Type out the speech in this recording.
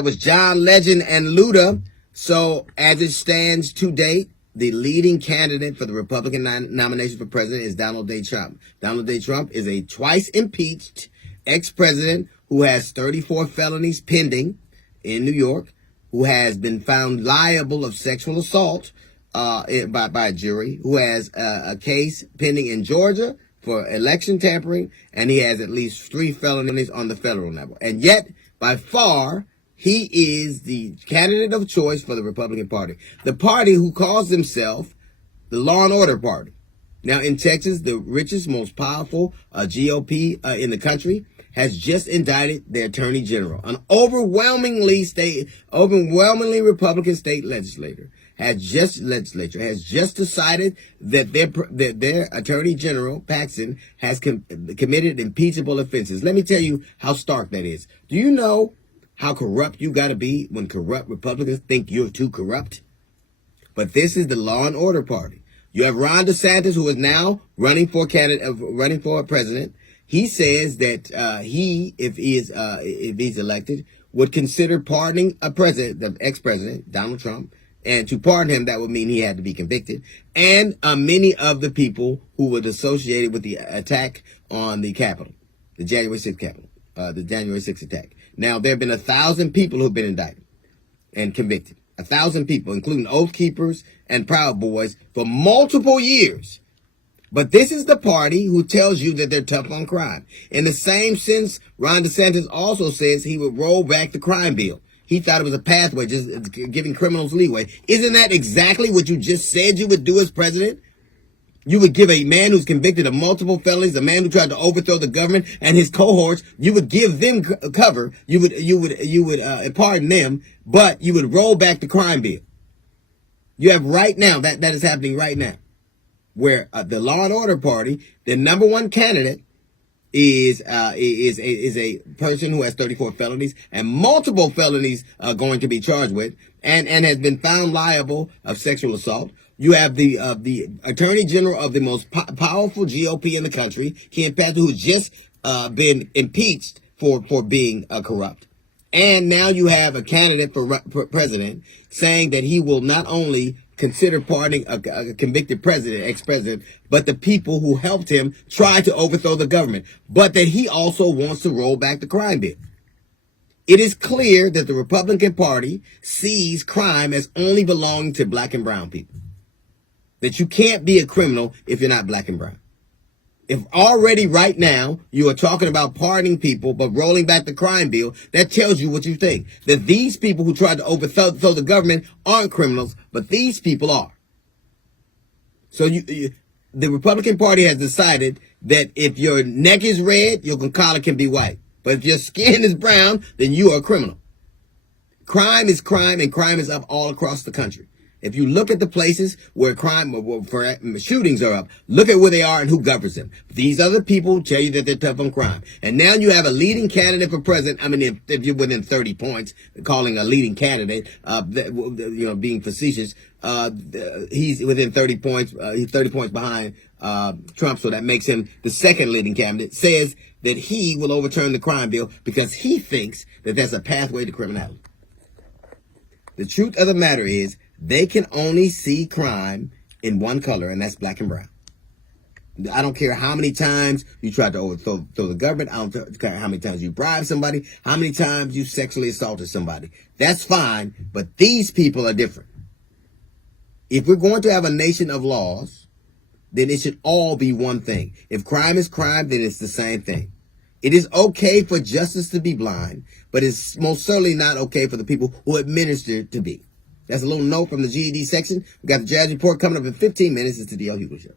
That was John Legend and Luda. So as it stands to date, the leading candidate for the Republican nomination for president is Donald J. Trump. Donald J. Trump is a twice impeached ex-president who has 34 felonies pending in New York, who has been found liable of sexual assault by a jury, who has a case pending in Georgia for election tampering, and he has at least 3 felonies on the federal level. And yet, by far, he is the candidate of choice for the Republican Party, the party who calls themselves the Law and Order Party. Now, in Texas, the richest, most powerful GOP in the country has just indicted their attorney general. An overwhelmingly Republican state legislature has just decided that their attorney general, Paxton, has committed impeachable offenses. Let me tell you how stark that is. Do you know how corrupt you got to be when corrupt Republicans think you're too corrupt? But this is the Law and Order Party. You have Ron DeSantis, who is now running for president. He says that if he's elected, would consider pardoning a president, the ex-president Donald Trump, and to pardon him, that would mean he had to be convicted, and many of the people who were associated with the attack on the Capitol, the January 6th attack. Now, there have been 1,000 people who have been indicted and convicted. 1,000 people, including Oath Keepers and Proud Boys, for multiple years. But this is the party who tells you that they're tough on crime. In the same sense, Ron DeSantis also says he would roll back the crime bill. He thought it was a pathway, just giving criminals leeway. Isn't that exactly what you just said you would do as president? You would give a man who's convicted of multiple felonies, a man who tried to overthrow the government and his cohorts, you would give them cover. You would pardon them, but you would roll back the crime bill. You have right now, that is happening right now, where the Law and Order Party, the number one candidate is a person who has 34 felonies and multiple felonies going to be charged with, and has been found liable of sexual assault. You have the Attorney General of the most powerful GOP in the country, Ken Paxton, who's just been impeached for being corrupt. And now you have a candidate for president saying that he will not only consider pardoning a convicted president, ex-president, but the people who helped him try to overthrow the government, but that he also wants to roll back the crime bill. It is clear that the Republican Party sees crime as only belonging to black and brown people. That you can't be a criminal if you're not black and brown. If already right now you are talking about pardoning people but rolling back the crime bill, that tells you what you think. That these people who tried to overthrow the government aren't criminals, but these people are. So the Republican Party has decided that if your neck is red, your collar can be white. But if your skin is brown, then you are a criminal. Crime is crime, and crime is up all across the country. If you look at the places where shootings are up, look at where they are and who governs them. These other people tell you that they're tough on crime. And now you have a leading candidate for president. I mean, if you're within 30 points, calling a leading candidate, being facetious, he's within 30 points. He's 30 points behind Trump, so that makes him the second leading candidate. Says that he will overturn the crime bill because he thinks that that's a pathway to criminality. The truth of the matter is, they can only see crime in one color, and that's black and brown. I don't care how many times you try to overthrow the government. I don't care how many times you bribe somebody, how many times you sexually assaulted somebody. That's fine, but these people are different. If we're going to have a nation of laws, then it should all be one thing. If crime is crime, then it's the same thing. It is okay for justice to be blind, but it's most certainly not okay for the people who administer it to be. That's a little note from the GED section. We got the Jazz Report coming up in 15 minutes. It's the D.L. Hughley Show.